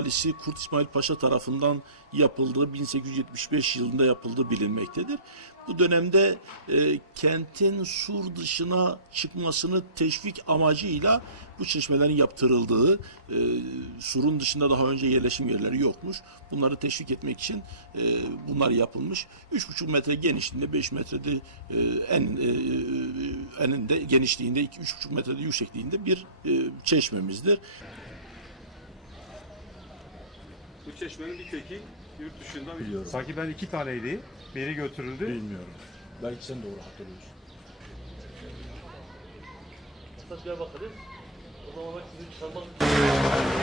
valisi Kurt İsmail Paşa tarafından yapıldığı 1875 yılında yapıldığı bilinmektedir. Bu dönemde e, kentin sur dışına çıkmasını teşvik amacıyla bu çeşmelerin yaptırıldığı, e, surun dışında daha önce yerleşim yerleri yokmuş. Bunları teşvik etmek için e, bunlar yapılmış. 3,5 metre genişliğinde, 5 metrede e, en e, eninde genişliğinde, 3,5 metrede yüksekliğinde bir e, çeşmemizdir. Bu çeşmenin bir teki yurt dışında bir Biliyorum. Sanki ben iki taneydi. Biri götürüldü. Bilmiyorum. Belki sen doğru hatırlıyorsun. Esas Diyarbakır'ı o zaman ben sizi çıkarmak